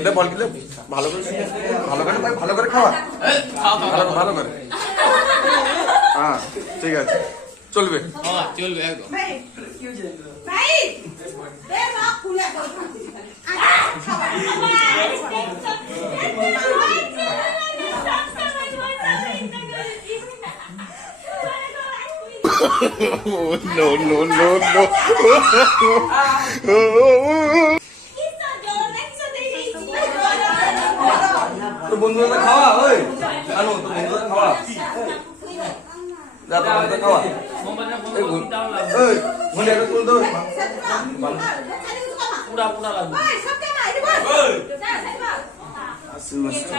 এটা বল কিলে ভালো করে ভালো করে ভাই ভালো করে খাওয়া। ভালো ভালো করে। হ্যাঁ ঠিক আছে। চলবে। চলবে একদম। No no no no. তোর বন্ধুরা খাওয়া ওই জানো তোর বন্ধুরা খাওয়া যা তোর বন্ধুরা খাওয়া এই গুণ এই গুণে একটা তুল দাও পুরা পুরা লাগবে আসিল মাস্টার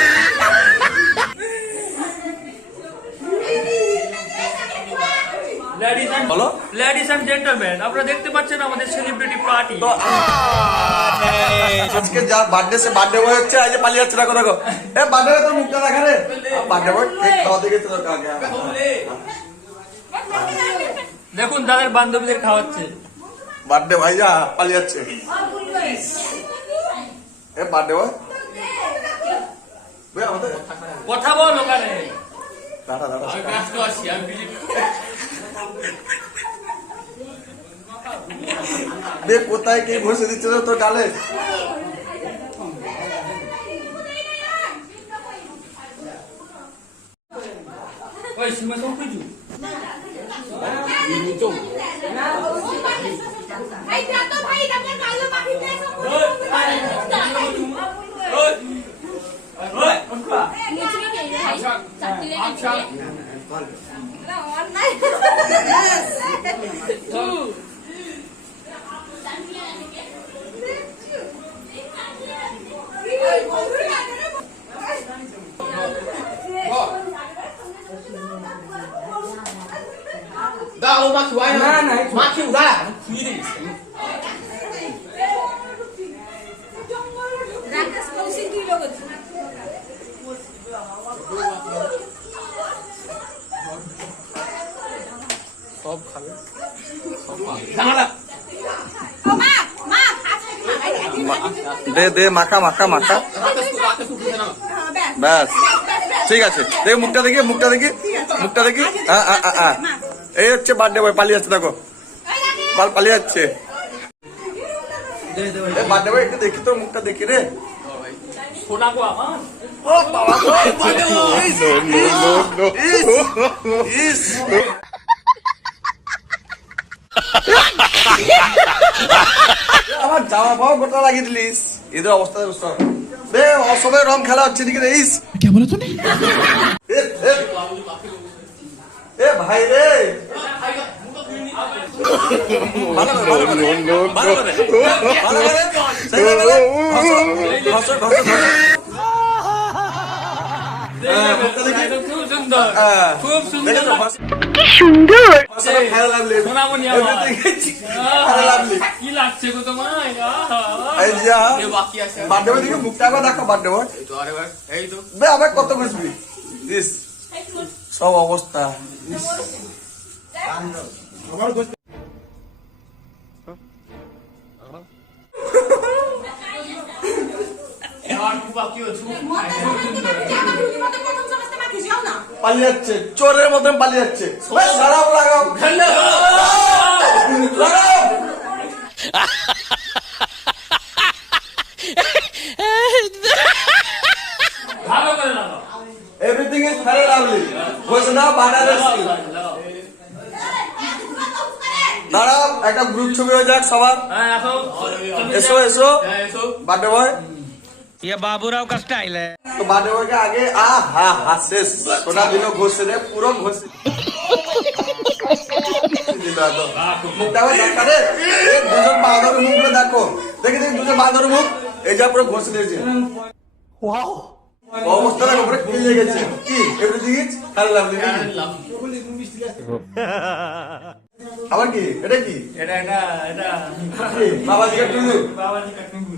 Ladies and বলো। লেডিস এন্ড জেন্টলম্যান আপনারা দেখতে পাচ্ছেন আমাদের সেলিব্রিটি পার্টি আজকে বার্থডে সে বার্থডে বয় হচ্ছে আজ পালিয়ে যাচ্ছে রাখো রাখো এ বার্থডে তোর মুখটা দেখা রে। বার্থডে বয় কেক খাওয়া থেকে তোর দেখুন তাদের বান্ধবীদের খাওয়াচ্ছে। বার্থডে ভাই যা পালিয়ে যাচ্ছে। এ বার্থডে বয় কথা বল ওখানে। দাঁড়া দাঁড়া। ব্যস্ত আছি আমি বে কোথায় কে ঘষে দিচ্ছে রে তোর গালে? ওই সীমা সব কিছু চাই চাটনি দাও মা খুয়াই না না মা খুই দাঁড়া খুই দিছি রাকেশ কলসি দুই লোক দে দে মাখা মাখা মাখা ব্যাস ঠিক আছে দেখি মুখটা দেখি মুখটা দেখি মুখটা দেখি হ্যাঁ হ্যাঁ হ্যাঁ, হ্যাঁ এই হচ্ছে বার্থডে বয় পালিয়ে যাচ্ছে দেখো পাল পালিয়ে যাচ্ছে বার্থডে বয় একটু দেখি তোর মুখটা দেখি রে সোনা গো আমার ও বাবা আমার জামা পাও গোটা লাগিয়ে দিলিস এদের অবস্থা সব। বে অসবে রং খেলা হচ্ছে নাকি রেইস কে বলে তুমি এ ভাই রে। খুব সুন্দর কি সুন্দর মুখটা একবার দেখো বার্থডে এই তো আরে এই তো বে আবার কত বসবি সব অবস্থা পালিয়ে যাচ্ছে চোরের মতন পালিয়ে যাচ্ছে লাগাও। লাগাও। লাগাও। এভরিথিং ইজ ভেরি লাভলি বলছে না বানারের দাঁড়াও একটা গ্রুপ ছবি হয়ে যাক সবার। হ্যাঁ এসো এসো। হ্যাঁ, এসো। বার্থডে বয় ইয়ে বাবুরাও কাজটা আইলে তো বাদে আগে আ হা হা শেষ সোনা দিল ঘষে রে পুরো ঘষে দুজন বাঁদর মুখ দেখো দেখি দেখি দুজন বাঁদর মুখ এই যা পুরো ঘষে দিয়েছে ওয়াও অবস্থাটা উপরে কি লেগেছে কি এবারে দেখিস কাল আবার কি এটা কি এটা এটা এটা বাবা জিকা টুলু বাবা জিকা টুলু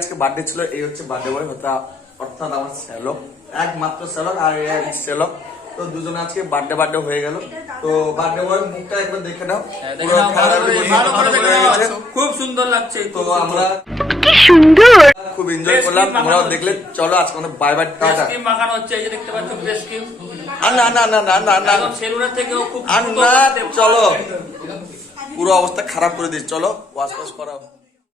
আজকে বার্থডে ছিল এই হচ্ছে বার্থডে বয় হতা অর্থাৎ আমার শ্যালক একমাত্র শ্যালক আর এই এক শ্যালক তো দুজনে আজকে বার্থডে বার্থডে হয়ে গেল। তো বার্থডে বয় মুখটা একবার দেখে নাও। পুরো ভালো খারাপ ভালো করে দেখে নাও। খুব সুন্দর লাগছে তো আমরা সুন্দর! খুব এনজয় করলাম। তোমরাও দেখলে চলো আজকে আমাদের বাই বাই টাটা। ক্রিম মাখানো হচ্ছে এই যে দেখতে পাচ্ছ ফ্রেশ ক্রিম না না না না না না সেলুনের থেকেও খুব আর দ্রুত না step চলো। পুরো অবস্থা খারাপ করে দিস চলো ওয়াশ ওয়াশ করাও।